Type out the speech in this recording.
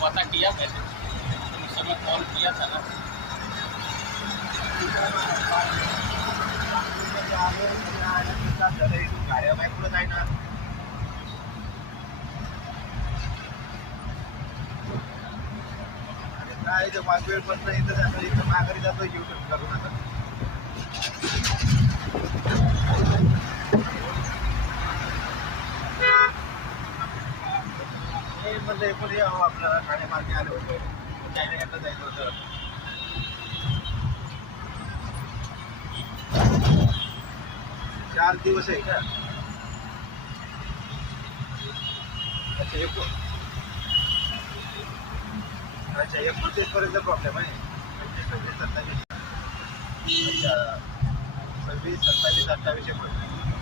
पता किया मैंने उस समय call KIA था ना। कार्याबाई पुढे जाय ना काय ते वाजवेळ पण नाही तर आता इथं माघारी जातो युट्यूब करून आता म्हणजे पण यावं आपल्याला ठाण्यामार्गे आलं होतं जायला जायचं होतं 4 दिवस आहे का अच्छा 29 पर्यंत प्रॉब्लेम आहे 25, 26, 27 अच्छा 26, 27, 28 पर्यंत